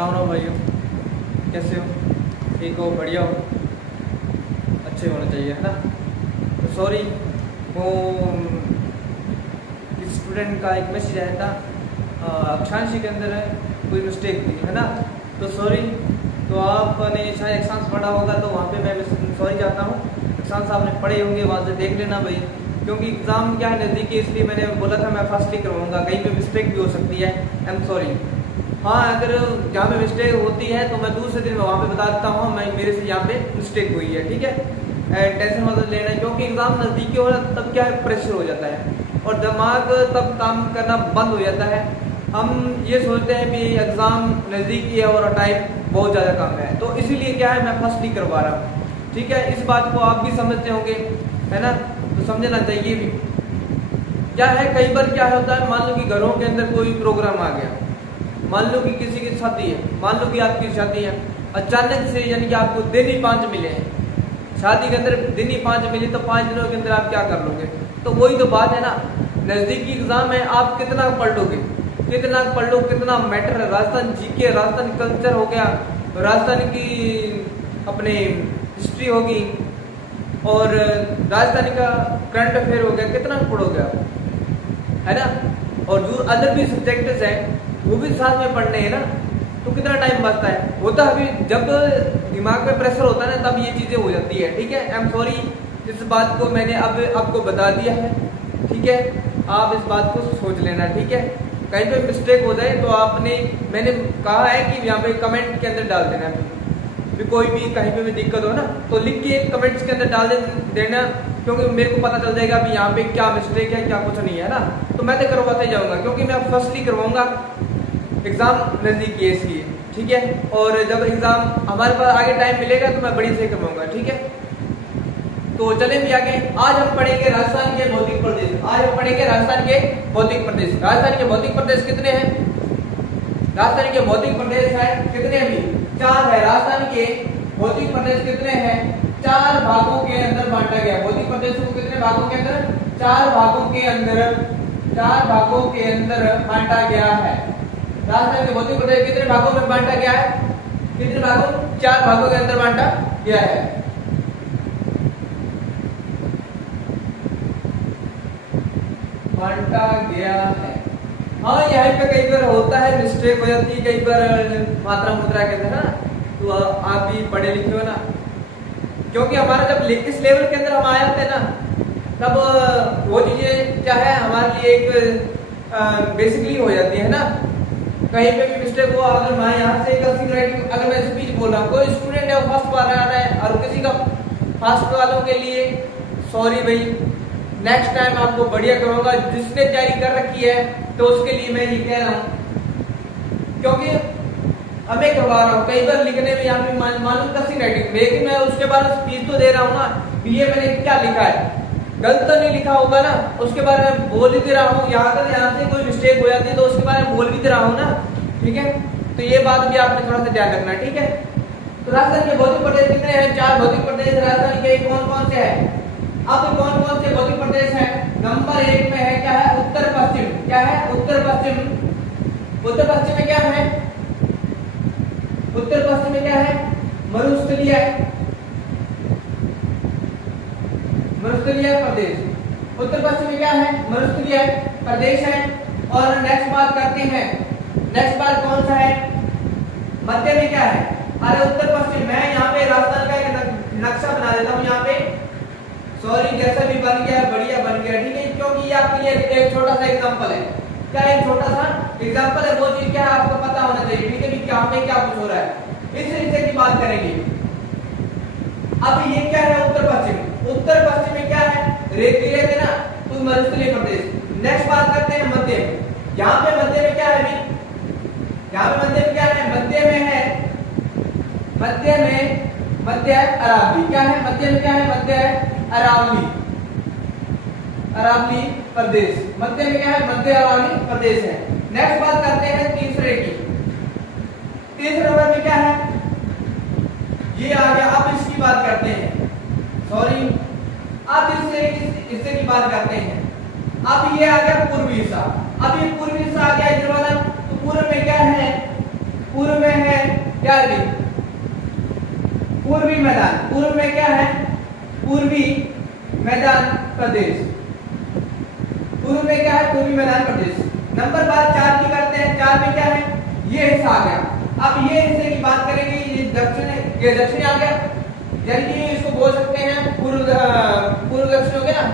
राम राम भाइयों, कैसे हो? ठीक हो? बढ़िया हो? अच्छे होना चाहिए, है ना। तो सॉरी, वो किसी स्टूडेंट का एक मैसेज आया था, अक्षांशी के अंदर कोई मिस्टेक थी, है ना। तो सॉरी। तो आपने शायद एग्जाम्स पढ़ा होगा, तो वहाँ पे मैं सॉरी चाहता हूँ। एग्जाम्स आपने पढ़े होंगे, वहाँ से देख लेना भाई, क्योंकि एग्ज़ाम क्या है नज़दीकी, इसलिए मैंने बोला था मैं फर्स्टली करवाऊँगा। कहीं पे मिस्टेक भी हो सकती है, आई एम सॉरी। हाँ, अगर जहाँ पे मिस्टेक होती है तो मैं दूसरे दिन वहाँ पे बता देता हूँ मैं मेरे से यहाँ पे मिस्टेक हुई है, ठीक है। टेंशन मत लेना, क्योंकि एग्ज़ाम नज़दीकी हो रहा तब क्या है, प्रेशर हो जाता है और दिमाग तब काम करना बंद हो जाता है। हम ये सोचते हैं कि एग्ज़ाम नज़दीकी है और टाइम बहुत ज़्यादा कम है, तो इसीलिए क्या है मैं फर्स्टली करवा रहा हूँ, ठीक है। इस बात को आप भी समझते होंगे, है ना, तो समझना चाहिए भी। क्या है, कई बार क्या होता है, मान लो कि घरों के अंदर कोई प्रोग्राम आ गया, मान लो कि किसी की शादी है, मान लो कि आपकी शादी है, अचानक से यानी कि आपको दिन ही 5 मिले हैं, शादी के अंदर दिन ही 5 मिले, तो 5 दिनों के अंदर आप क्या कर लोगे? तो वही तो बात है ना, नज़दीकी एग्जाम है, आप कितना पढ़ लोगे, कितना पढ़ लो, कितना मैटर है। राजस्थान जीके, राजस्थान कल्चर हो गया, राजस्थान की अपने हिस्ट्री होगी और राजस्थान का करंट अफेयर हो गया, कितना पढ़ोगे आप, है ना। और जो अदर भी सब्जेक्ट्स हैं वो भी साथ में पढ़ने हैं ना, तो कितना टाइम बचता है। होता अभी जब दिमाग में प्रेशर होता है ना, तब ये चीज़ें हो जाती है, ठीक है। आई एम सॉरी, इस बात को मैंने अब आपको बता दिया है, ठीक है। आप इस बात को सोच लेना, ठीक है। कहीं पे मिस्टेक हो जाए तो मैंने कहा है कि यहाँ पे कमेंट के अंदर डाल देना भी कोई भी कहीं पे भी दिक्कत हो ना, तो लिख के कमेंट्स के अंदर डाल देना, क्योंकि मेरे को पता चल जाएगा भी यहाँ पे क्या मिस्टेक है, क्या कुछ नहीं है ना। तो मैं तो करवाते जाऊँगा, क्योंकि मैं फर्स्टली करवाऊँगा, एग्ज़ाम नज़दीक है इसलिए, ठीक है। और जब एग्ज़ाम हमारे पास आगे टाइम मिलेगा तो मैं बड़ी से करवाऊँगा, ठीक है। तो चलें भी आगे। आज हम पढ़ेंगे राजस्थान के भौतिक प्रदेश। आज हम पढ़ेंगे राजस्थान के भौतिक प्रदेश। राजस्थान के भौतिक प्रदेश कितने हैं? राजस्थान के भौतिक प्रदेश है कितने? अभी 4 है। राजस्थान के भौतिक प्रदेश कितने हैं? 4 भागों के अंदर बांटा गया। भौतिक प्रदेश को कितने भागों के अंदर? 4 भागों के अंदर, 4 भागों के अंदर बांटा गया है। राजस्थान के भौतिक प्रदेश कितने भागों में बांटा गया है? कितने भागों? 4 भागों के अंदर बांटा गया है। बांटा गया है। हाँ, यहाँ पे कई बार होता है, मिस्टेक हो जाती है कई बार मात्रा मुद्रा के अंदर ना, तो आप भी पढ़े लिखे हो ना, क्योंकि हमारा जब इस लेवल के अंदर हम आए होते हैं ना, तब वो चीजें क्या है हमारे लिए एक बेसिकली हो जाती है ना। कहीं पे भी मिस्टेक हुआ, अगर मैं यहाँ से कर्सिव राइटिंग, अगर मैं स्पीच बोल रहा हूँ, कोई स्टूडेंट है फर्स्ट बार आ रहा है और किसी का फर्स्ट वालों के लिए सॉरी भाई, नेक्स्ट टाइम आपको बढ़िया करूंगा। जिसने तैयारी कर रखी है तो उसके लिए मैं ये कह रहा हूँ, क्योंकि हमें करवा रहा हूँ। कई बार लिखने में यहाँ पे मालूम कर्सिव राइटिंग, लेकिन मैं उसके बाद स्पीच तो दे रहा हूँ ना, ये मैंने क्या लिखा है, गलत तो नहीं लिखा होगा ना, उसके बारे में बोल ही दे रहा हूँ। यहाँ से कोई मिस्टेक हो जाती है तो उसके बारे में बोल भी दे रहा हूँ ना, ठीक है। तो ये बात भी आपने थोड़ा सा ध्यान रखना, ठीक है। तो राजस्थान के भौतिक प्रदेश कितने हैं? 4 भौतिक प्रदेश राजस्थान के कौन कौन से हैं? अब कौन कौन से भौतिक प्रदेश हैं? नंबर 1 में है क्या है? उत्तर पश्चिम। क्या है? उत्तर पश्चिम। उत्तर पश्चिम में क्या है? उत्तर पश्चिम में क्या है? मरुस्थलीय, मरुस्थलीय प्रदेश। उत्तर पश्चिम में क्या है? मरुस्थलीय प्रदेश है। और नेक्स्ट बात करते हैं, नेक्स्ट बात कौन सा है? मध्य में क्या है? अरे उत्तर पश्चिम। मैं यहाँ पे राजस्थान का एक नक्शा बना देता हूँ यहाँ पे, सॉरी, जैसा भी बन गया बढ़िया बन गया, ठीक है, क्योंकि ये आपके लिए एक छोटा सा एग्जांपल है। क्या एक छोटा सा एग्जांपल है, वो चीज क्या है आपको पता होना चाहिए, ठीक है, कि क्या पे क्या कुछ हो रहा है। इस हिस्से की बात करेंगे। अब ये क्या है? उत्तर पश्चिम। उत्तर पश्चिम में क्या है? रेती रेत है ना, तो मरुस्थलीय प्रदेश। नेक्स्ट बात करते हैं मध्य। यहाँ पे मध्य में क्या है? अभी यहाँ पे मध्य में क्या है? मध्य में है, मध्य में मध्य अरावली। क्या है? मध्य में क्या है? मध्य अरावली, अरावली प्रदेश। मध्य में क्या है? मध्य अरावली प्रदेश है। नेक्स्ट बात करते हैं तीसरे की। तीसरे नंबर में क्या है? ये आ गया। अब इसकी बात करते हैं, सॉरी, अब इससे की बात करते हैं। अब ये आ गया पूर्वी हिस्सा। अब ये पूर्वी हिस्सा आ गया इधर वाला, तो पूर्व में क्या है? पूर्व में है क्या भी, पूर्वी मैदान, पूर्व में क्या है, पूर्वी मैदान प्रदेश, पूर्व में क्या है, पूर्वी मैदान प्रदेश। नंबर बात 4 की करते हैं। 4 में क्या है, ये हिस्सा आ गया। अब ये हिस्से की बात करेंगे, ये दक्षिण आ गया, यानी कि इसको बोल सकते हैं पूर्व दक्षिण हो गया ना।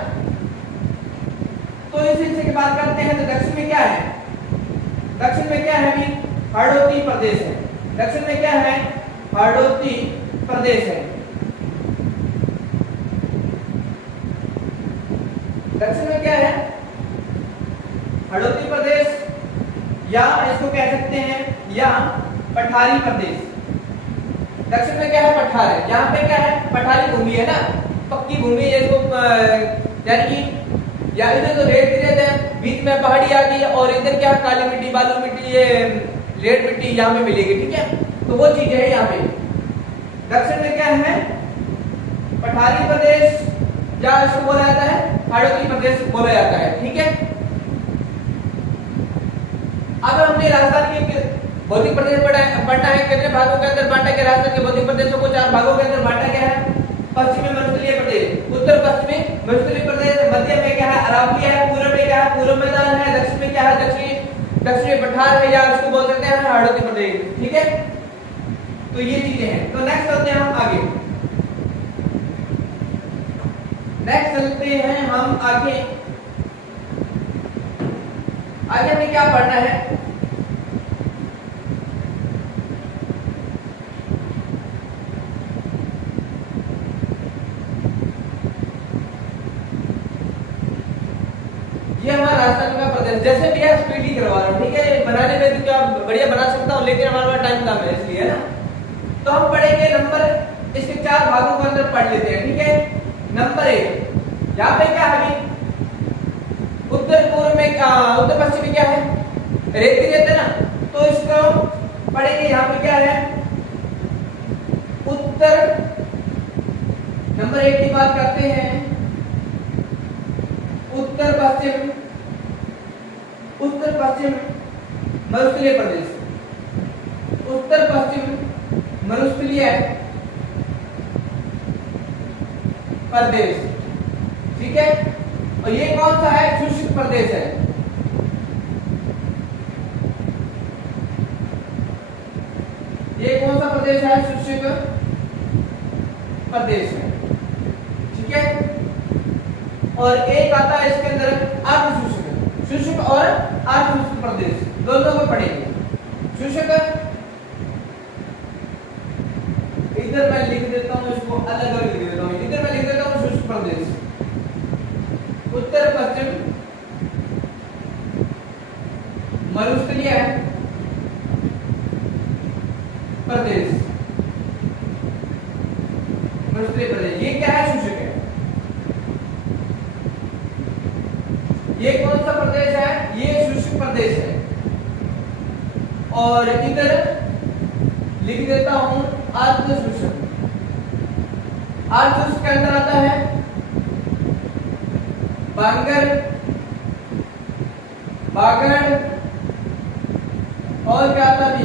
तो इस हिस्से की बात करते हैं तो दक्षिण में क्या है, दक्षिण में क्या है अभी, हाड़ौती प्रदेश है। दक्षिण में क्या है, हाड़ौती प्रदेश है। दक्षिण में क्या है, हाड़ौती प्रदेश, या इसको कह सकते हैं या पठारी प्रदेश। दक्षिण में क्या है, पठार है। यहाँ पे क्या है, पठारी भूमि है ना, पक्की भूमि है इसको, यानी कि या इधर तो रेत ही रेत है, बीच में पहाड़ी आ गई, और इधर क्या, काली मिट्टी, बालू मिट्टी, ये लेट मिट्टी यहाँ पे मिलेगी, ठीक है। तो वो चीजें है यहाँ पे। दक्षिण में क्या है, पठारी प्रदेश, या इसको बोला जाता है हाड़ौती प्रदेश बोला जाता है, ठीक है। अब हमने राजस्थान के भौतिक प्रदेश पढ़ना है, कितने भागों के अंदर बांटा गया राजस्थान के भौतिक प्रदेशों को, 4 भागों के अंदर बांटा गया है। पश्चिमी मरुस्थलीय प्रदेश, उत्तर पश्चिमी मरुस्थलीय प्रदेश, मध्य में क्या है, अरावली है, पूर्व में क्या है, पूर्व मैदान है, दक्षिण में क्या है, दक्षिणी पठार है, या उसको बोल सकते हैं हाड़ौती प्रदेश, ठीक है। तो ये चीजें हैं। तो नेक्स्ट चलते हैं हम आगे, नेक्स्ट चलते हैं हम आगे। आगे हमें क्या पढ़ना है, ये हमारा राजस्थान का प्रदेश, जैसे भी है स्पीड ही करवा रहा हूँ, ठीक है। बनाने में तो क्या बढ़िया बना सकता हूँ, लेकिन हमारे पास टाइम कम है इसलिए, है ना। तो हम पढ़ेंगे नंबर, इसके 4 भागों के अंदर पढ़ लेते हैं, ठीक है। नंबर 1, यहाँ पे क्या है अभी, उत्तर पूर्व में, उत्तर पश्चिम में क्या है, रेती रेत है ना, तो इसको पढ़ेंगे। यहाँ पे क्या है, उत्तर, नंबर 1 की बात करते हैं, उत्तर पश्चिम मरुस्थलीय प्रदेश, उत्तर पश्चिम मरुस्थलीय प्रदेश, ठीक है। और ये कौन सा है, शुष्क प्रदेश है। ये कौन सा प्रदेश है, शुष्क प्रदेश है, ठीक है। और एक आता है इसके अंदर अर्धशुष्क, शुष्क और अर्धशुष्क प्रदेश, दोनों को पढ़ेंगे। शुष्क, इधर मैं लिख देता हूं, इसको अलग अलग लिख देता हूं, इधर मैं लिख देता हूं शुष्क प्रदेश, उत्तर पश्चिम मरुस्थलीय प्रदेश, मरुस्थलीय प्रदेश, ये क्या है, शुष्क है। ये कौन सा प्रदेश है, ये शुष्क प्रदेश है। और इधर लिख देता हूं अर्धशुष्क, अर्धशुष्क के अंदर आता है बागड़ और क्या आता भी,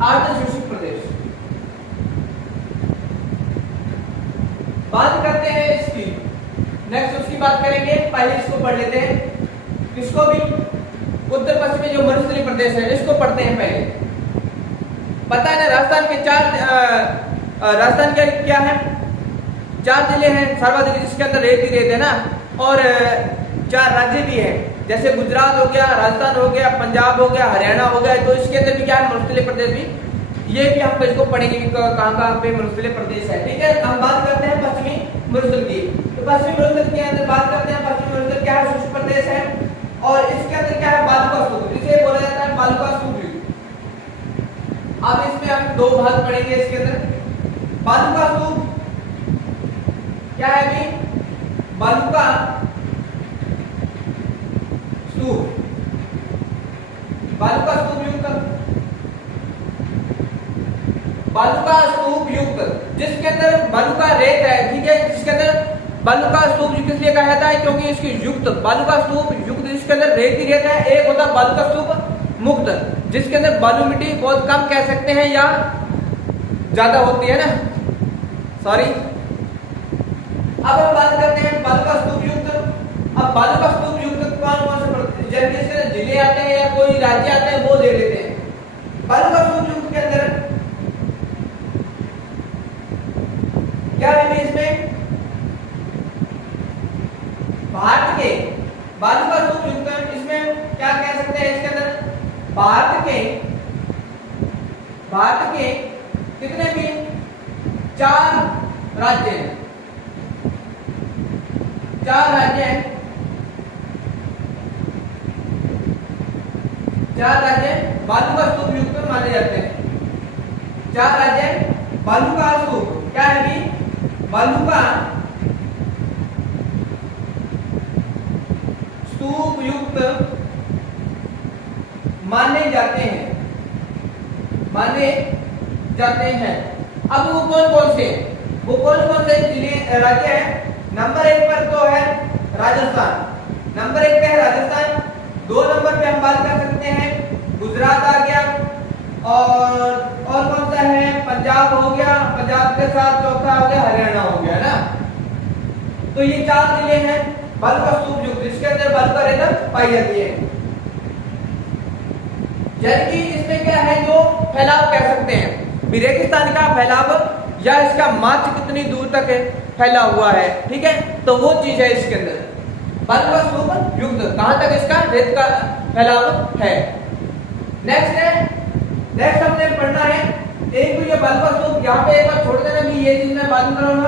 अर्धशुष्क प्रदेश। बात करते हैं इसकी, नेक्स्ट उसकी बात करेंगे, पहले इसको पढ़ लेते हैं, किसको भी, उत्तर पश्चिमी जो मरुस्थलीय प्रदेश है इसको पढ़ते हैं पहले। पता है ना, राजस्थान के 4 राजस्थान के क्या है, 4 जिले हैं सर्वाधिक, जिसके अंदर रेत ही रेत है ना, और 4 राज्य भी है, जैसे गुजरात हो गया, राजस्थान हो गया, पंजाब हो गया, हरियाणा हो गया। तो इसके अंदर भी क्या है, मरुस्थलीय प्रदेश भी, ये भी हम इसको पढ़ेंगे कहाँ पे मरुस्थलीय प्रदेश है, ठीक है। हम बात करते हैं पश्चिमी मरुस्थल की, तो पश्चिमी मरुस्थल के अंदर बात करते हैं, पश्चिमी मरुस्थल क्या है, शुष्क प्रदेश है, और इसके अंदर क्या है, बालुका स्तूप, इसे बोला जाता है बालुका स्तूप। अब इसमें हम 2 भाग पढ़ेंगे इसके अंदर। बालुका स्तूप क्या है कि, बालुका स्तूप, बालुका स्तूप युक्त, बालुका स्तूप युक्त जिसके अंदर बालू का रेत है, ठीक है, जिसके अंदर बालू का स्तूप किस लिए कहा जाता है, क्योंकि इसकी युक्त बालू का स्तूप युक्त जिसके अंदर रेत ही रेत है। एक होता है बालू का स्तूप मुक्त, जिसके अंदर बालू मिट्टी बहुत कम कह सकते हैं या ज्यादा होती है ना, सॉरी। अब हम बात करते हैं बालू का स्तूप युक्त। अब बालू का स्तूप युक्त कौन कौन से जैसे इसके अंदर जिले आते हैं या कोई राज्य आते हैं वो दे लेते हैं। बालू का स्तूप युक्त के अंदर क्या है, इसमें भारत के बालू का स्तूप युक्त, इसमें क्या कह सकते हैं, इसके अंदर भारत के कितने भी 4 राज्य हैं, 4 राज्य हैं, 4 राज्य बालू का स्तूप युक्त माने जाते हैं। 4 राज्य बालू का स्तूप क्या है भी, बालू का स्तूप युक्त माने जाते हैं। अब वो कौन कौन से जिले राज्य हैं। नंबर 1 पर तो है राजस्थान, नंबर 1 पे है राजस्थान। 2 नंबर पे हम बात कर सकते हैं गुजरात आ गया, और कौन सा है, पंजाब हो गया, पंजाब के साथ चौथा हो गया हरियाणा हो गया ना। तो ये 4 जिले हैं बालू का स्तूप युक्त, जिसके अंदर बालू का रेत पाई जाती है। यानी कि इसमें क्या है, जो फैलाव कह सकते हैं रेगिस्तान का फैलाव या इसका मार्च कितनी दूर तक है फैला हुआ है, ठीक है, तो वो चीज है इसके अंदर बालू का स्तूप युक्त, कहां तक इसका रेत का फैलाव है। नेक्स्ट हमने पढ़ना है एक तो ये बालू का स्तूप, यहाँ पे एक बार छोड़ देना कि ये चीज मैं बात कर रहा हूँ।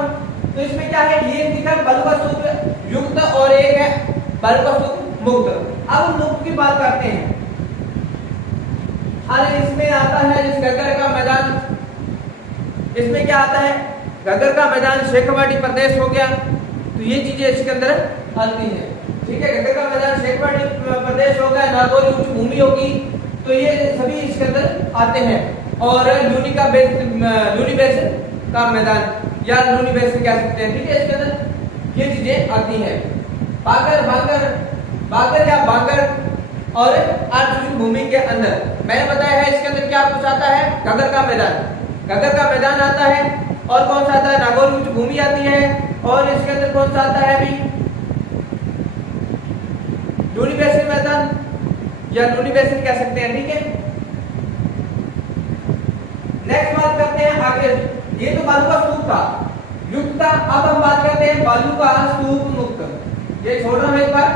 तो इसमें क्या है, ये लिखा है बालू का स्तूप युक्त और एक है बालू का स्तूप मुक्त। अब हम मुक्त की बात करते हैं। अरे इसमें आता है जिस घग्गर का मैदान, इसमें क्या आता है, घग्गर का मैदान शेखवाड़ी प्रदेश हो गया, तो ये चीजें इसके अंदर आती है, ठीक है। घग्गर का मैदान शेखवाड़ी प्रदेश हो गया, नागौर उच्च भूमि होगी, तो ये सभी इसके अंदर आते हैं। और लूनी बेसिन का मैदान या लूनी बेसिन कह सकते हैं, ठीक है, इसके अंदर ये चीजें आती हैं। बागर या बागर और अर्धशुष्क भूमि के अंदर मैंने बताया है इसके अंदर क्या कुछ आता है, घग्गर का मैदान आता है, और कौन सा आता है, नागौर उच्च भूमि आती है, और इसके अंदर कौन सा आता है अभी, लूनी बेसिन मैदान या लूनी बेसिन कह सकते हैं, ठीक है। नेक्स्ट बात करते हैं आगे, ये तो बालू का स्तूप था युक्त था। अब हम बात करते हैं बालू का स्तूप मुक्त। ये छोड़ रहा हूं एक बार,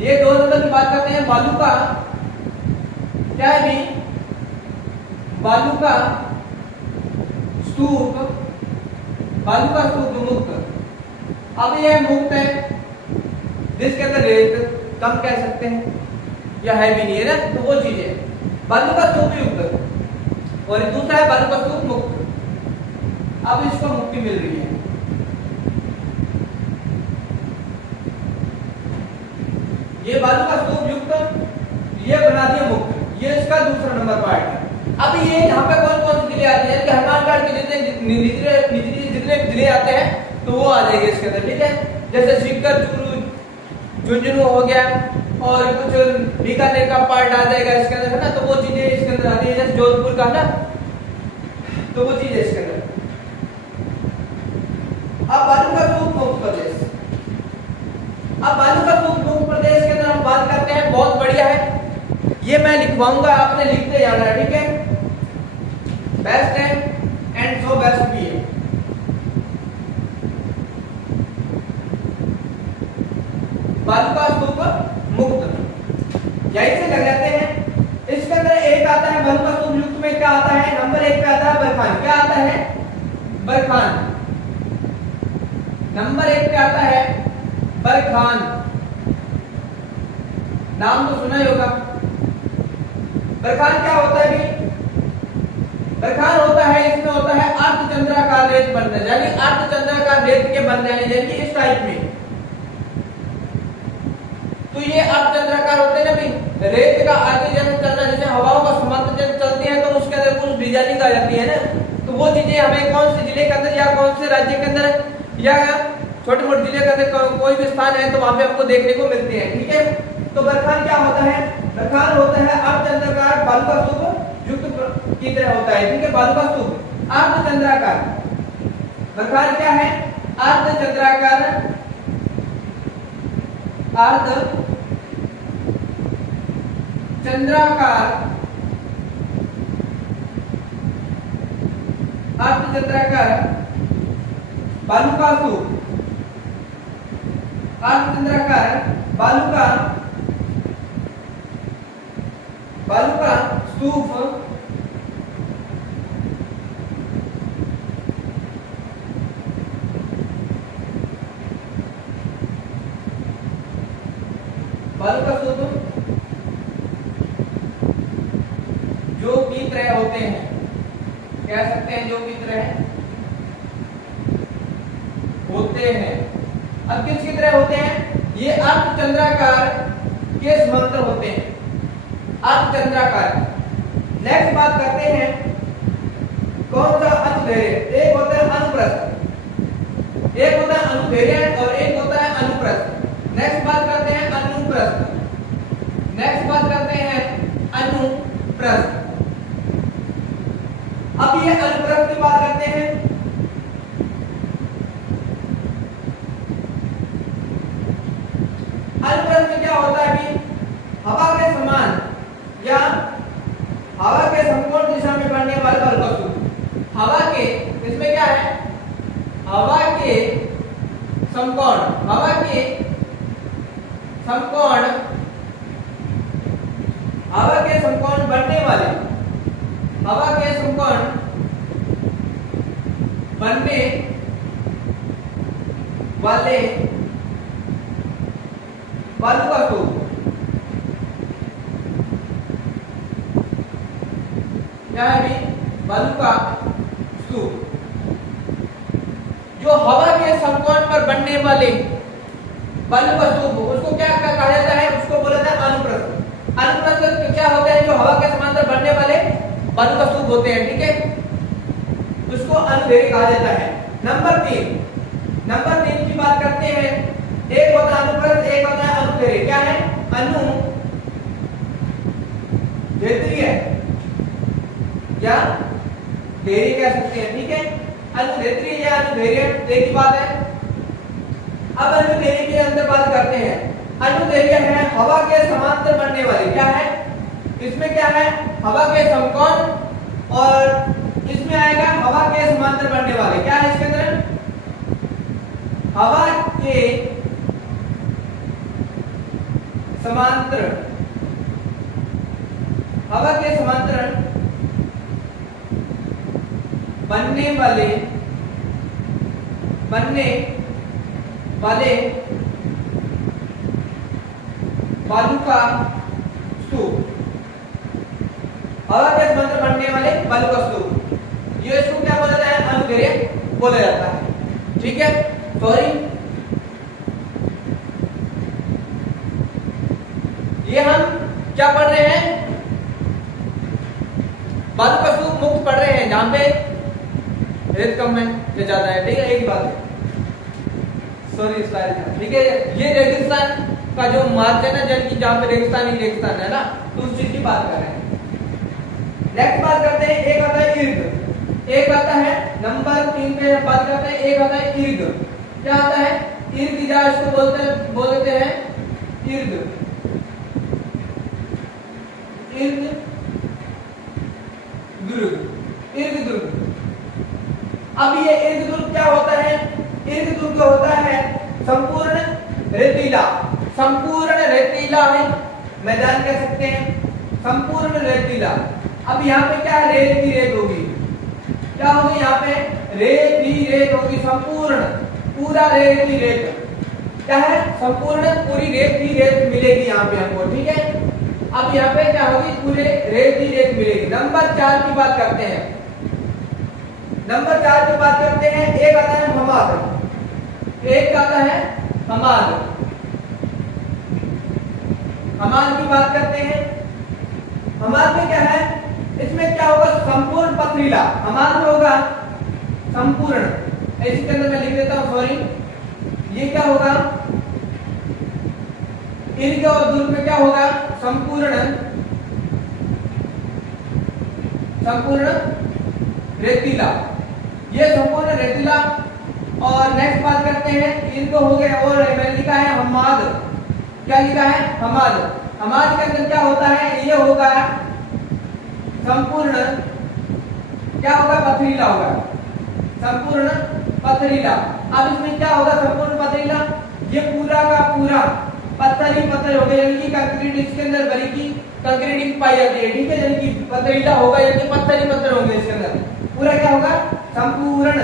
ये 2 नंबर की बात करते हैं बालू का क्या है भी, बालू का स्तूप मुक्त। अब यह मुक्त है जिसके अंदर रेत कम कह सकते हैं या है भी नहीं है ना, तो वो चीज है बालू का स्तूप युक्त, और दूसरा है बालू का स्तूप मुक्त। अब इसको मुक्ति मिल रही है। ये बालू का स्तूप युक्त ये बना दिया मुक्त, ये इसका दूसरा नंबर पार्ट है। अब ये यहाँ पे कौन कौन से जिले आते हैं, हनुमानगढ़ के जितने जिले आते हैं तो वो आ जाएंगे इसके अंदर, ठीक है। जैसे सीकर, चूरू, झुंझुनू हो गया, और कुछ बीकानेर का पार्ट आ जाएगा इसके अंदर, है ना, तो वो चीजें इसके अंदर आती है। जैसे जोधपुर का ना, तो वो चीज है इसके अंदर। अब बालू का स्तूप मुक्त प्रदेश, अब बालू का स्तूप मुक्त प्रदेश के अंदर हम बात करते हैं, बहुत बढ़िया है, ये मैं लिखवाऊंगा, आपने लिखते जाना है, ठीक है। बेस्ट है एंड सो बेस्ट भी है। बालू का स्तूप मुक्त यही से लग जाते हैं। इसके अंदर एक आता है बालू का स्तूप युक्त में, क्या आता है, नंबर 1 पे आता है बरखान। क्या आता है, बरखान। नंबर 1 पे आता है बरखान, नाम तो सुना ही होगा। बरखान क्या होता है भी, बरखान होता है, इसमें होता है अर्धचंद्राकार रेत बनना, यानी अर्धचंद्राकार रेत के बन जाने, यानी इस टाइप में। तो ये अर्धचंद्राकार होते हैं ना भी, रेत का आगे जैसे चलना, जैसे हवाओं का समांतर जब चलती है तो उसके अंदर कुछ डिजाइनिंग आ जाती है ना, तो वो चीजें हमें कौन से जिले के अंदर या कौन से राज्य के अंदर या छोटे मोटे जिले के अंदर कोई भी स्थान है तो वहां पे हमको देखने को मिलते हैं। ठीक है, तो बरखान क्या होता है? बरखान होता है अर्धचंद्राकार बालू का स्तूप युक्त की तरह होता है। ठीक है, बालू का स्तूप अर्धचंद्राकार। बरखान क्या है? अर्धचंद्राकार, अर्धचंद्राकार बालू का स्तूप, अर्धचंद्राकार बालू का स्तूप जो की तरह होते हैं, कह सकते हैं जो की तरह होते हैं। अब किसकी तरह होते हैं? ये अर्धचंद्राकार के समांतर होते हैं, अर्धचंद्राकार। नेक्स्ट बात करते हैं कौन सा अनुदैर्घ्य? एक होता है अनुप्रस्थ, एक होता है अनुदैर्घ्य और एक होता है अनुप्रस्थ। नेक्स्ट बात करते हैं अनुप्रस्थ, नेक्स्ट बात करते हैं अनुप्रस्थ। अब ये अनुप्रस्थ की बात करते हैं। अनुप्रस्थ में क्या होता है? अभी हवा के समान या हवा के समकोण दिशा में बढ़ने वाले बल का स्तूप। हवा के इसमें क्या है? हवा के समकोण, हवा के समकोण, हवा के समकोण बढ़ने वाले, हवा के समकोण बनने वाले बालू का स्तूप क्या है? भी बालू का स्तूप जो हवा के समकोण पर बनने वाले बालू का स्तूप, उसको क्या कहा जाता है? उसको बोला जाता है अनुप्रस्थ। अनुप्रस्थ क्या होते हैं? जो हवा के समांतर बनने वाले बालू का स्तूप होते हैं। ठीक है, उसको अनुदैर्घ्य कहा जाता है। नंबर 3 की बात करते हैं। एक होता है अनुप्रस्थ, एक होता है अनुदैर्घ्य। क्या है? अनुदैर्घ्य या दैर्घ्य कह सकते हैं। ठीक है, अनुदैर्घ्य या अनुदैर्घ्य एक ही बात है। अब अनुदैर्घ्य के अंदर बात करते हैं। अनुदैर्घ्य है हवा के समांतर बनने वाले। क्या है? इसमें क्या है? हवा के समकोण और इसमें आएगा हवा के समांतर बनने वाले। क्या है इसके अंदर? हवा के समांतर, हवा के समांतर बनने वाले बालू का स्तूप, हवा के समांतर बनने वाले बालू का स्तूप, ये इसको क्या बोला जाता है? अनुदैर्घ्य बोला जाता है। ठीक है, सॉरी, ये हम क्या पढ़ रहे हैं? बालू का स्तूप मुक्त पढ़ रहे हैं, जहां पे रेत कम है या ज्यादा है। ठीक है, एक बात है, सॉरी स्लाइड। ठीक है, ये रेगिस्तान का जो मार्ग है ना, जल की जहां पे रेगिस्तान है ना, तो उस चीज की बात कर रहे हैं। नेक्स्ट बात करते हैं, एक आता है ईर्द, एक आता है नंबर 3 पे बात करते हैं। एक आता है ईर्द। क्या आता है? ईर्द, या इसको बोल देते हैं ईर्द, ईर्द दुर्ग। अब ये ईर्द दुर्ग क्या होता है? ईर्द दुर्ग होता है संपूर्ण रेतीला है मैदान कह सकते हैं, संपूर्ण रेतीला। अब यहाँ पे क्या है? रेत की रेत होगी। क्या होगी? यहाँ पे रेत ही रेत होगी, संपूर्ण, पूरा रेत ही रेत। क्या है? संपूर्ण पूरी रेत ही रेत मिलेगी यहाँ पे हमको। ठीक है, अब यहाँ पे क्या होगी? पूरे रेत ही रेत मिलेगी। नंबर 4 की बात करते हैं। नंबर 4 की बात करते हैं। एक आता है हमाद, एक आता है हमाद। हमाद की बात करते हैं। हमाद में क्या है? इसमें क्या होगा? संपूर्ण पथरीला। हमाद में होगा संपूर्ण, इसके अंदर मैं लिख देता हूं, सॉरी, ये क्या होगा, इर्ग और दुर्ग में क्या होगा, संपूर्ण, संपूर्ण रेतीला, ये संपूर्ण रेतीला। और नेक्स्ट बात करते हैं, इनको हो गया, और मैंने लिखा है हमाद, क्या लिखा है, हमाद। हमाद के अंदर क्या होता है, ये होगा संपूर्ण, क्या होगा, पथरीला होगा, संपूर्ण पथरीला। अब इसमें क्या होगा, संपूर्ण पथरीला, ये पूरा का पूरा पत्थर ही पत्थर हो गया, यानी कि कंक्रीट, इसके अंदर बारीकी कंक्रीटिंग पाई जाती है, ठीक है, यानी कि पथरीला होगा, यानी कि पत्थर ही पत्थर होंगे इसके अंदर, पूरा क्या होगा, संपूर्ण,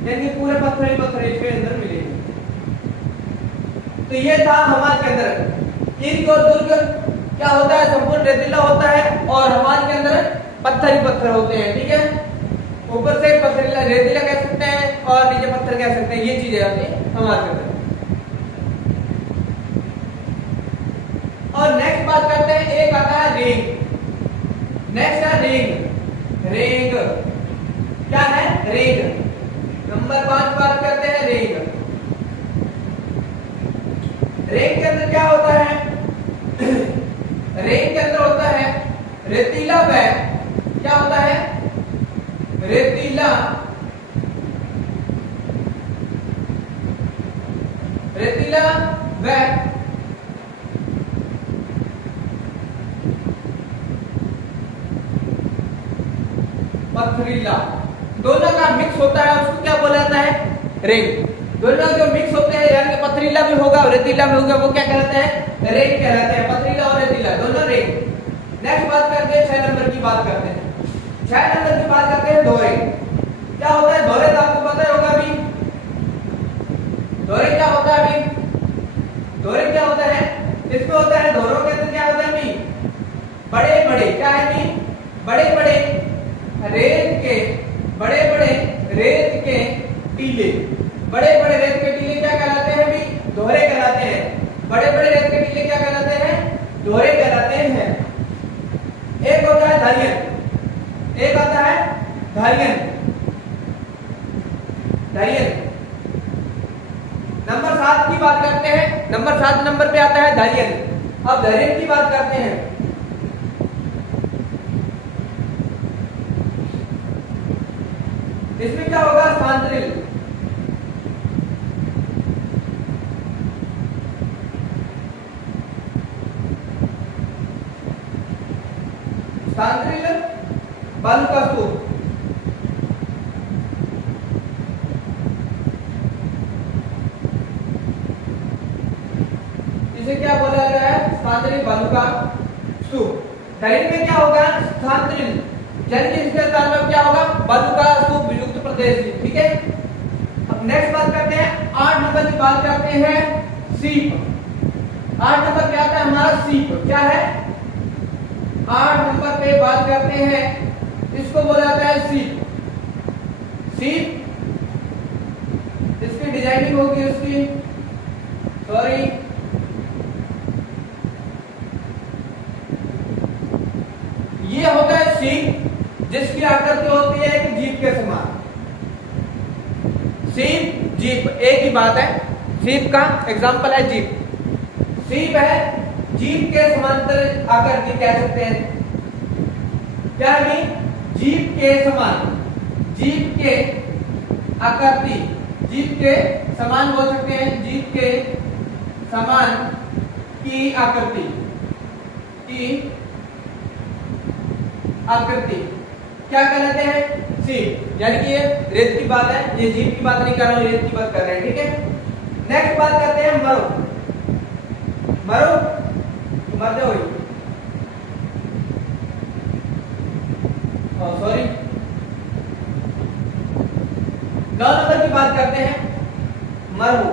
यानी कि पूरे पत्थर ही पत्थर इसके अंदर मिलेंगे। तो ये था हमारे के अंदर इर्ग और दुर्ग क्या होता है, संपूर्ण रेतीला होता है, और हमारे के अंदर पत्थर ही पत्थर होते हैं, ठीक है, ऊपर से पथरीला रेतीला कह सकते हैं और नीचे पत्थर कह सकते हैं, ये चीजें आती है हमारे के अंदर। और नेक्स्ट बात करते हैं, एक आता है रेंग, नेक्स्ट है रेंग, रेंग क्या है, रेंग, नंबर 5 बात करते हैं रेंग। रेंग के अंदर क्या होता है, रेंग के अंदर होता है रेतीला व, क्या होता है, रेतीला, रेतीला व पथरीला, दोनों का मिक्स होता है, उसको क्या बोला जाता है, रेंग। दोनों जो मिक्स होते हैं, यानी कि पथरीला भी होगा और रेतीला भी होगा, वो क्या कहलाते हैं, रेंग कहलाते हैं, पथरीला और रेतीला दोनों रेंग। नेक्स्ट बात करते हैं, 6 नंबर की बात करते हैं, 6 नंबर की बात करते हैं दोहरे। क्या होता है दोहरे, तो आपको पता होगा अभी, दोहरे क्या होता है, अभी दोहरे क्या होता है, इसमें होता है, दोहरों के अंदर क्या होता है अभी, बड़े बड़े, क्या है अभी, बड़े बड़े रेत के, बड़े बड़े रेत के टीले, बड़े बड़े रेत के टीले क्या कहलाते हैं अभी, दोहरे कहलाते हैं, बड़े बड़े रेत के टीले क्या कहलाते हैं, दोहरे कहलाते हैं। एक होता है धारियन, एक आता है धारियन, धारियन। नंबर 7 की बात करते हैं, नंबर 7 नंबर पे आता है धारियन। अब धारियन की बात करते हैं, इसमें क्या होगा, स्थानांतरिल, स्थानांतरिल बालू का स्तूप, इसे क्या बोला गया है, स्थानांतरिल बालू का स्तूप। धारियन में क्या होगा, स्थानांतरिल, यानी कि इसके स्थान में क्या होगा, बालू का स्तूप, विलुप्त प्रदेश, ठीक है। अब नेक्स्ट बात करते हैं, 8 नंबर की बात करते हैं सीप। 8 नंबर क्या आता है हमारा, सीप, क्या है, 8 नंबर पे बात करते हैं, इसको बोला जाता है सीप। सीप, इसकी डिजाइनिंग होगी उसकी, सॉरी, ये होता है सीप, जिसकी आकृति होती है एक जीप के समान। सीप, जीप एक ही बात है, सीप का एग्जांपल है जीप, सीप है, जीप के समांतर आकृति कह सकते हैं, क्या है, जीप के समान, जीप के आकृति, जीप के समान बोल सकते हैं, जीप के समान की आकृति, की आकृति क्या कहलाते हैं, सीप। यानी कि ये रेत की बात है, ये जीप की बात नहीं कर रहा हूं, रेत की बात कर रहे हैं, ठीक है। नेक्स्ट बात करते हैं मरु, मरु मरते हुए, सॉरी, 9 नंबर की बात करते हैं, मरु।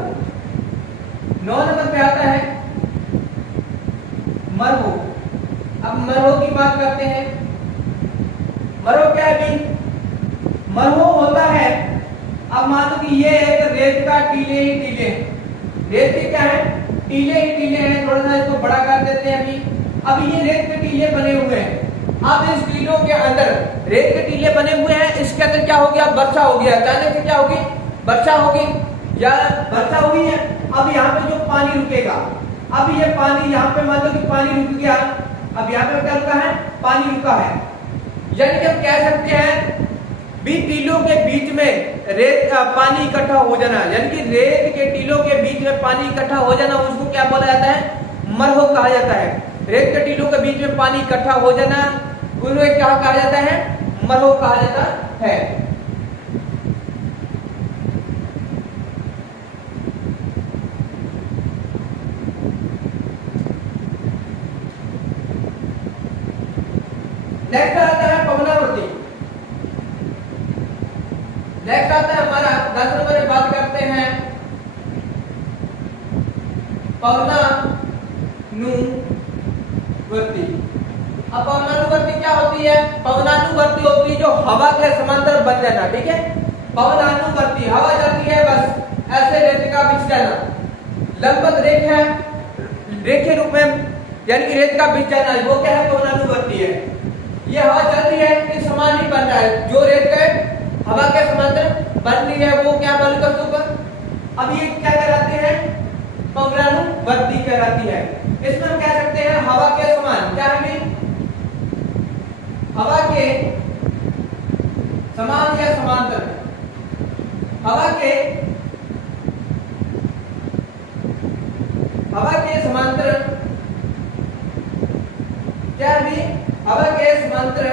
9 नंबर पे आता है मरु। अब मरु की बात करते हैं, मरु क्या है, मरु होता है, अब मान लो कि ये एक रेत का टीले ही टीले, रेत के क्या है, टीले ही टीले हैं, थोड़ा सा इसको बड़ा कर देते हैं अभी। अब ये रेत के टीले बने हुए हैं, अब इस टीलों के अंदर रेत के टीले बने हुए हैं, इसके अंदर क्या क्या हो गया, वर्षा हो गया, अचानक से क्या होगी, वर्षा होगी, या वर्षा हुई है। अब यहाँ पे जो पानी रुकेगा, अब ये पानी यहाँ पे मान लो कि पानी रुक गया, अब यहाँ पे क्या रुका है, पानी रुका है, यानी कि हम कह सकते हैं भी टीलों के बीच में रेत का पानी इकट्ठा हो जाना, यानी कि रेत के टीलों के बीच में पानी इकट्ठा हो जाना, उसको क्या बोला जाता है, मरहो कहा जाता है। रेत के टीलों के बीच में पानी इकट्ठा हो जाना, उन्हें क्या कहा जाता है, मरहो कहा जाता है। नेक्स्ट आता है पवनावर्ती। नेक्स्ट आता है हमारा 10 नंबर में बात करते हैं पवनानुवर्ती। अब पवनानुवर्ती क्या होती है, पवनानुवर्ती होती है जो हवा के समांतर बन जाना, ठीक है। पवनानुवर्ती हवा जाती है बस ऐसे रेत का बिछ जाना, लंबवत रेखा रेखे रूप में, यानी कि रेत का बिछ जाना, वो क्या है, पवनानुवर्ती है। ये हवा चल रही है, इस समान ही बन रहा है, जो रेत के हवा के समांतर बन रही है वो क्या बल का ऊपर। अब ये क्या कहलाती है, पवनानुवर्ती कहलाती है। इसमें हम कह सकते हैं हवा के समान, क्या है, हवा के समान या समांतर, हवा के समांतर, क्या भी हवा के समांतर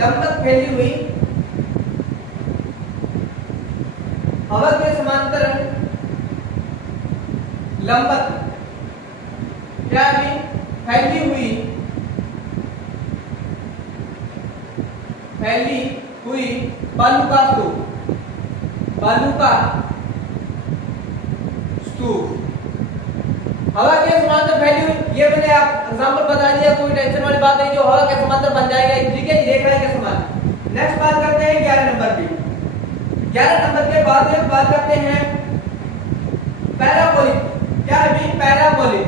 लंबवत फैली हुई, हवा के समांतर लंबवत क्या भी फैली हुई बालू का स्तूप, हवा के समांतर फैली हुई, ये मैंने आप एग्जांपल बता दिया, कोई टेंशन वाली बात नहीं, जो हवा के समांतर बन जाएगा, ठीक है, रेखा के समान। नेक्स्ट बात करते हैं 11 नंबर की। 11 नंबर के बाद में बात करते हैं पैराबोलिक। क्या है भी, पैराबोलिक,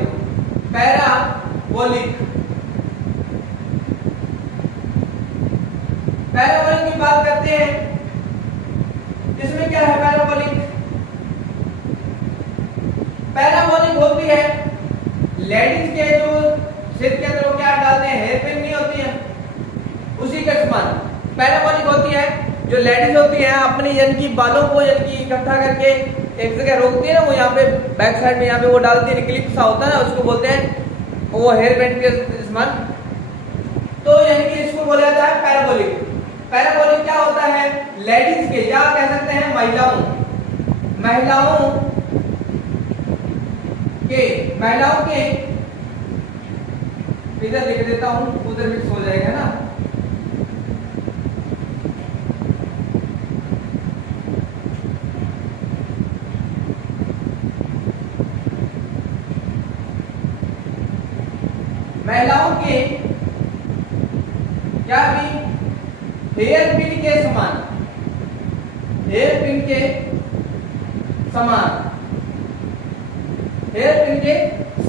पैराबोलिक की बात करते हैं। इसमें क्या है, पैराबोलिक होती है लेडीज के जो सिर के अंदर क्या डालते हैं, हेयर पिन नहीं होती है, उसी के समान पैराबोलिक होती है। जो लेडीज होती है अपने यानी कि बालों को यानी कि इकट्ठा करके एक जगह रोकती है ना, वो यहाँ पे बैक साइड में यहाँ पे वो डालती है, क्लिप सा होता है ना, उसको बोलते हैं वो हेयर बैंड के समान। तो यानी कि इसको बोला जाता है पैराबोलिक। पैराबोलिक क्या होता है, लेडीज के या कह सकते हैं महिलाओं के इधर लिख देता हूं, उधर मिक्स हो जाएगा ना। महिलाओं के क्या भी हेयर पिन के समान, हेयर पिन के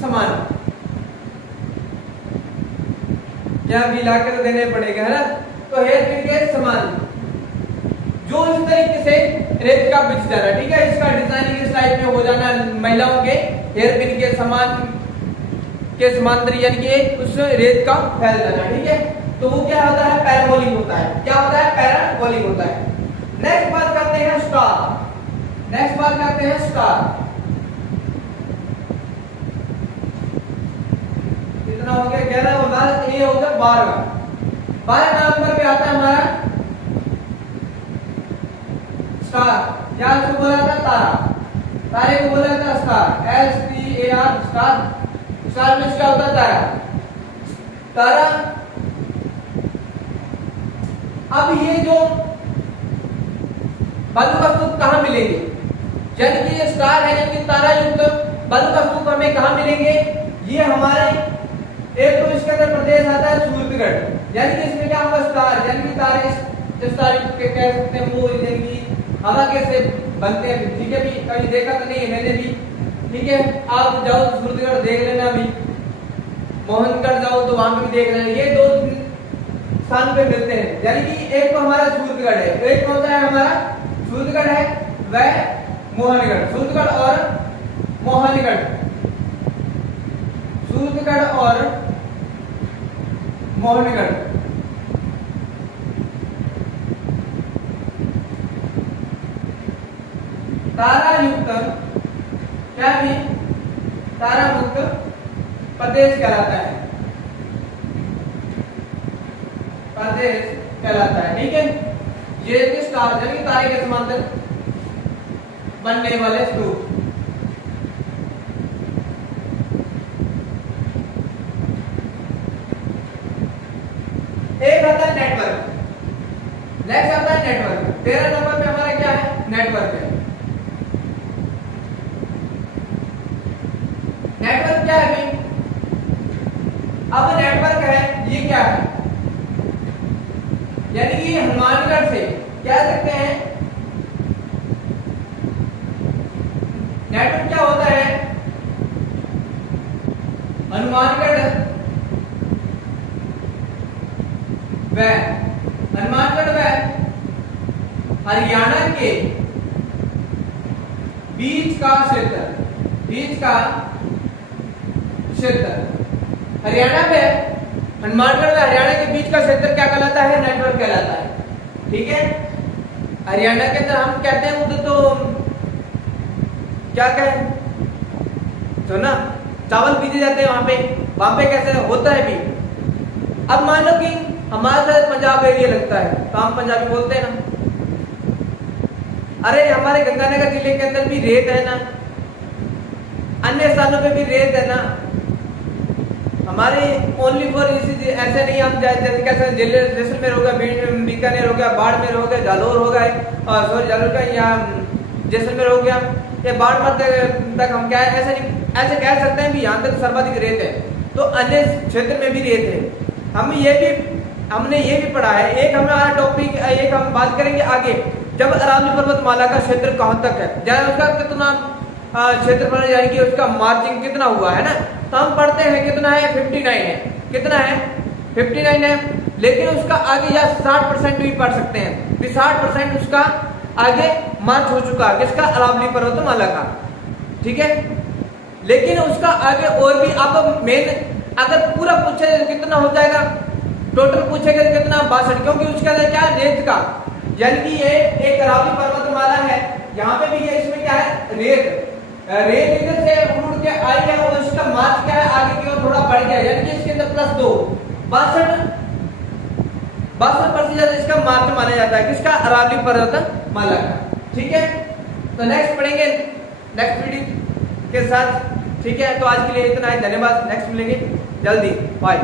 समान क्या भी लाके तो देने पड़ेगा, है ना। तो हेयर पिन के समान जो इस तरीके से रेत का बिछ जाना, ठीक है, इसका डिजाइनिंग इस टाइप में हो जाना, महिलाओं के हेयर पिन के समान के समांतर यानी कि उस रेत का फैल जाना, ठीक है। तो वो क्या होता है, पैराबोलिक होता है। क्या होता है, पैराबोलिक होता है। नेक्स्ट बात करते हैं स्टार। कितना हो गया, 11 होगा, ये हो गया 12 नंबर पे आता है हमारा स्टार, या इसको बोला जाता है तारा, तारे को बोला जाता है स्टार, STAR स्टार। स्टार में क्या होता है, तारा। अब ये जो बालू का स्तूप कहां मिलेंगे, यानी कि ये स्टार है, यानी कि तारा युक्त बालू का स्तूप हमें कहां मिलेंगे, ये हमारे एक तो इसके अंदर प्रदेश आता है सूरतगढ़, यानी कि इसमें क्या होगा, स्टार, यानी कि तारे इस तारीख के कह सकते हैं वो यानी कि हवा के से बनते हैं, ठीक है। भी कभी देखा तो नहीं है मैंने भी, ठीक है। आप जाओ तो सूरतगढ़ देख लेना, भी मोहनगढ़ जाओ तो वहां भी देख लेना। ये दो स्थान स्थान पे मिलते हैं, यानी कि एक तो हमारा सूरतगढ़ है, एक कौन सा है हमारा सूरतगढ़ है, वह मोहनगढ़, सूरतगढ़ और मोहनगढ़, सूरतगढ़ और मोहनगढ़। तारायुक्त क्या भी तारामुक्त प्रदेश कहलाता है, प्रदेश कहलाता है। ठीक है, ये स्टार यानी तारे के समांतर बनने वाले स्तूप। एक आता है नेटवर्क, नेक्स्ट आता है नेटवर्क। 13 नंबर पे हमारा क्या है, नेटवर्क है। नेटवर्क क्या है भाई, अब नेटवर्क है, ये क्या है, यानी कि हनुमानगढ़ से क्या सकते हैं, नेटवर्क क्या होता है, हनुमानगढ़ व हरियाणा के बीच का क्षेत्र, बीच का क्षेत्र, हरियाणा में हनुमानगढ़ में हरियाणा के बीच का क्षेत्र क्या कहलाता है, नेटवर्क कहलाता है। ठीक है, हरियाणा के अंदर हम कहते हैं उधर तो क्या कहें, तो ना चावल बीजे जाते हैं वहां पे कैसे होता है भी। अब मान लो कि हमारे साथ पंजाब एरिया लगता है तो हम पंजाबी बोलते हैं ना, अरे हमारे गंगानगर जिले के अंदर भी रेत है ना, अन्य स्थानों पे भी रेत है ना, हमारे ओनली फॉर ऐसे नहीं हम जैसे कैसे जैसलमेर हो गया, बीकानेर हो गया, बाड़मेर हो गया, जालौर हो गए, सॉरी जालौर का या जैसलमेर हो गया, या बाड़मेर तक हम क्या है ऐसे नहीं, ऐसे कह सकते हैं भी यहाँ तक सर्वाधिक रेत है, तो अन्य क्षेत्र में भी रेत है। हमने ये भी पढ़ा है। एक हमारा टॉपिक, एक हम बात करेंगे आगे, जब अरावली पर्वतमाला का क्षेत्र कहां तक है, यानी उसका कितना क्षेत्रफल यानी कि उसका मार्जिन कितना हुआ है ना, तो हम पढ़ते हैं कितना है, 59 है, कितना है 59 है, लेकिन उसका आगे या 60% भी पढ़ सकते हैं, 60% उसका आगे मार्च हो चुका है, किसका, अरावली पर्वतमाला का। ठीक है, लेकिन उसका आगे और भी आप मेन अगर पूरा पूछे कितना हो जाएगा, टोटल पूछेगा कितना 62, क्योंकि उसके अंदर क्या है, रेत का, यानी कि ये एक अरावली पर्वतमाला है, यहाँ पे भी ये इसमें क्या है, रेत इधर से उड़ के आई है और इसका मार्च क्या है, आगे की ओर थोड़ा बढ़ गया, यानी कि इसके अंदर +2 62% इसका मार्च माना जाता है, किसका, अरावली पर्वतमाला का। ठीक है, तो नेक्स्ट पढ़ेंगे नेक्स्ट वीडियो के साथ। ठीक है, तो आज के लिए इतना ही, धन्यवाद, नेक्स्ट मिलेंगे जल्दी, बाय।